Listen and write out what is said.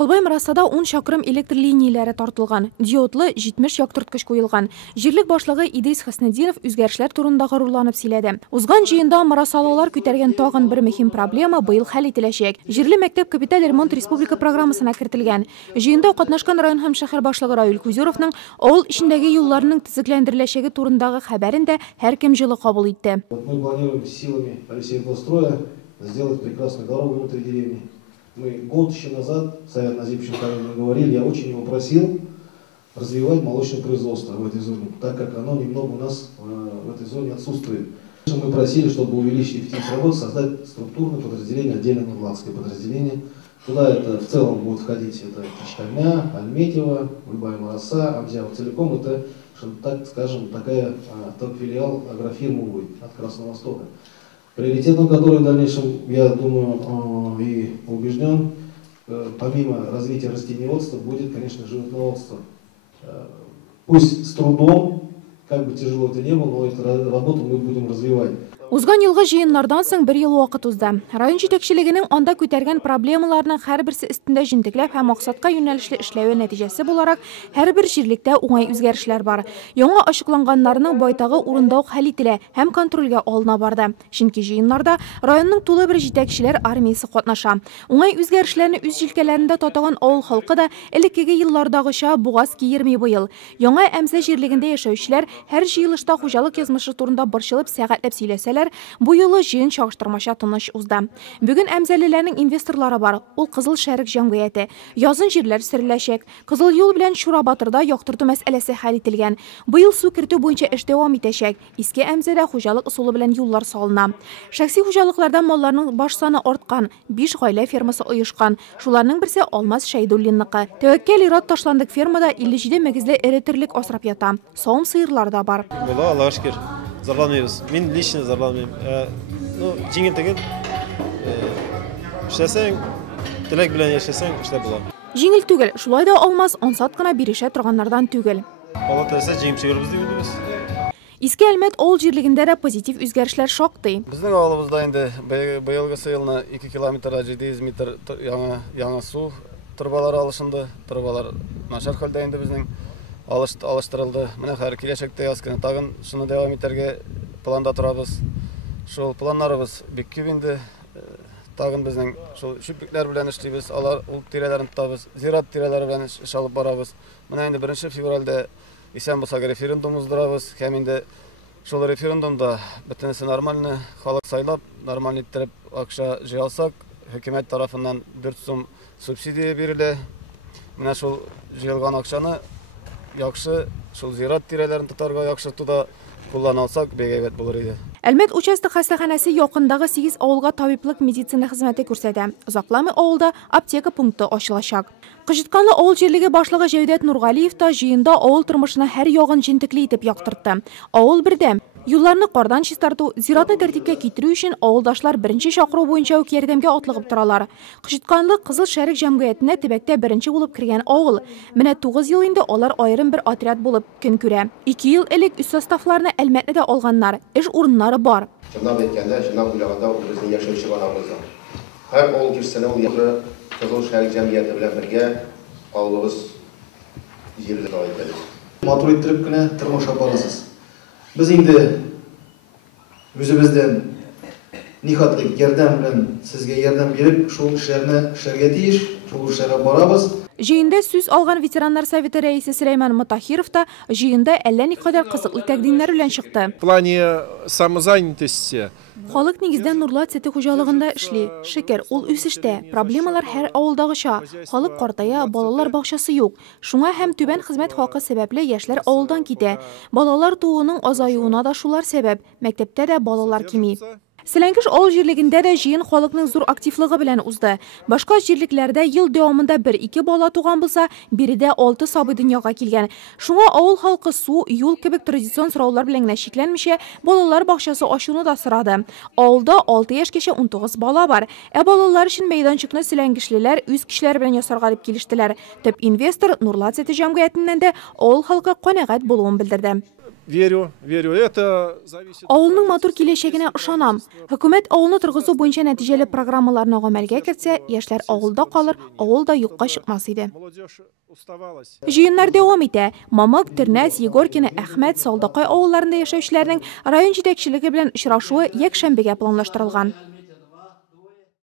Кылбай Мырасада 10 шақырым электр линиялары тартылған, диодлы 70 яктырткыч қойылған. Жерлік башлығы Идрис Хаснединов үзгәрешләр турында горурланып сөйләде. Узган җыенда Мырасалылар күтәргән тагын бер мөһим проблема быел хәл ителәчәк. Җирле мәктәп капиталь ремонт республика программасына кертелгән. Җыенда катнашкан район һәм шәһәр башлыгы Равил Кузеровның авыл ишендәге юлларның төзекләндереләчәге турындагы хәбәрен дә һәркем җылы кабул итте. Мы планируем силами Алексеевстроя сделать прекрасную дорогу внутри деревни. Мы год еще назад, Совет Назипченко говорили, я очень его просил развивать молочное производство в этой зоне, так как оно немного у нас в этой зоне отсутствует. Мы просили, чтобы увеличить эффективность работы, создать структурное подразделение, отдельное нурлатское подразделение. Туда это в целом будет входить это Кичкальня, Альметьево, Кылбай Мыраса, Амзяв целиком. Это, так скажем, так филиал агрофирмы будет от Красного Востока. Приоритетом, который в дальнейшем, я думаю, и убежден, помимо развития растениеводства, будет, конечно, животноводство. Пусть с трудом, как бы тяжело это не было, но эту работу мы будем развивать. Узган елгы җыеннардан соң бер ел вакыт узды. Район җитәкчелегенең анда күтәргән проблемаларның һәрберсе өстендә җентекләп һәм максатка юнәлешле эшләве нәтиҗәсе буларак һәрбер җирлектә уңай үзгәрешләр бар. Яңа ачыкланганнарның байтагы урында ук хәл ителә һәм контрольгә алына барды. Чөнки җыеннарда районның тулы бер җитәкчеләр армиясе катнаша. Уңай үзгәрешләрне үз җилкәләрендә татаган авыл халкы да элеккеге еллардагыча бугаз киерми быел. Яңа Әмзә җирлегендә яшәүчеләр һәр җыелышта хуҗалык язмышы турында борчылып сәгатьләп сөйләсәләр, бу юлы җыен чагыштырмача тыныч узды. Бүген әмзәлеләрнең инвесторлары бар. Ул Кызыл Шәрик җәмгыяте. Язын җирләр сөреләчәк. Кызыл юл белән Шурабатырда яктырту мәсьәләсе хәл ителгән. Быел су кертү буенча эш дәвам итәчәк. Иске Әмзәдә хуҗалык ысулы белән юллар салына. Шәхси хуҗалыкларда малларның баш саны арткан. 5 гаилә фермасы оешкан. Шуларның берсе Алмаз Шәйдуллинныкы. Тәвәккәл ират ташландык фермада 57 мөгезле эре тирлек асрап ята. Саум сыерлар да бар. Аллаһка шөкер. Зарламыйбыз. Мин лично зарламыйм. Җиңел түгел. Эшләсәң, теләк белән яшәсәң, эшләп була. Җиңел түгел. Шулай да Алмаз ансат кына бирешә торганнардан түгел. Алла теләсә җиңүчеләрбез дип уйлыйбыз. Иске Әлмәт авыл җирлегендә дә позитив үзгәрешләр шактый. Безнең авылыбызда инде быелгы елны 2 километрга 700 метр яңа су трубалары алышынды. Трубалар начар хәлдә инде безнең алыштырылды. Менә һәр киләчәктә яз көне тагын шуны дәвам итәргә планда торабыз. Шул планнарыбыз бик күп инде. Тагын безнең шул шүплекләр белән эшлибез. Алар ул тирәләрен тотабыз. Зират тирәләре белән эш алып барабыз. Менә инде 1 февральдә исән булса референдум уздырабыз. Һәм инде шул референдумда бөтенесе нормально халык сайлап, нормаль иттереп акча җыялсак, хөкүмәт тарафыннан 4 сум субсидия бирелә. Менә шул җыелган акчаны яхшы шул зират тирәләрен тотарга яхшы туда куллана алсак, бик әйбәт булыр иде. Әлмәт участок хастаханәсе якындагы 8 авылга табиблык медицина хезмәте күрсәтә. Озакламый авылда аптека пункты ачылачак. Кыжытканлы авыл җирлеге башлыгы Җәүдәт Нургалиев та җыенда авыл тормышына һәр ягын җентекле итеп яктыртты. Авыл бердәм. Юлларны кардан чистарту, зиратны тәртипкә китерү өчен авылдашлар беренче чакыру буенча үк ярдәмгә атлыгып торалар. Кыжытканлы Кызыл Шәрик җәмгыятенә төбәктә беренче булып кергән авыл. Менә 9 ел инде алар аерым бер отряд булып көн күрә. 2 ел элек үз составларны Әлмәтне дә алганнар. Эш урыннары бар. Чынлап әйткәндә, чынлап уйлаганда ул безнең яшәүче балабыз. Һәр авыл кирсенә ул якы Кызыл Шәрик җәмгыяте белән бергә авылыбыз җирле итәбез. Матур иттереп кенә тормыш аласыз. Biz indi үзебездән нихатлык ярдәм белән сезгә ярдәм биреп, шул эшләрне эшләргә тиеш, шул эшләргә барабыз. Җыенда сүз алган ветераннар советы рәисе Сөләйман Мутахиров та җыенда әллә никадәр кызыклы тәкъдимнәр белән чыкты. В плане самозанятости Халык нигездән Нурлат сәте хуҗалыгында эшли. Шөкер, ул үсештә. Проблемалар һәр авылдагыча. Халык картая, балалар бакчасы юк. Шуңа һәм түбән хезмәт хакы сәбәпле яшьләр авылдан китә. Балалар тууының азаюына да шулар сәбәп. Мәктәптә дә балалар кими. Селәңкеш авыл җирлегендә дә җыен халыкның зур активлыгы белән узды. Башка җирлекләрдә ел дәвамында 1-2 бала туган булса, биредә 6 сабый дөньяга килгән. Шуңа авыл халкы су, юл кебек традицион сораулар белән генә шикләнмичә, балалар бакчасы ачуны да сорады. Авылда 6 яшькәчә 19 бала бар. Балалар өчен мәйданчыкны селәңкешлеләр үз кешеләре белән ясарга дип килештеләр. Төп инвестор Нурлат сәте җәмгыятеннән дә авыл халкы канәгать булуын белдерде. верю. Это зависит... Авылның матур киләчәгенә ышанам. Хөкүмәт авылны торгызу буенча нәтиҗәле программаларны гамәлгә кертсә, яшьләр авылда калыр, авылда юкка чыкмас иде. Молодежь уставалась. Җыеннар дәвам итә. Мамык, Тернәс, Егоркино, Әхмәт, Салдакай авылларында яшәүчеләрнең район җитәкчелеге белән очрашуы якшәмбегә планлаштырылган.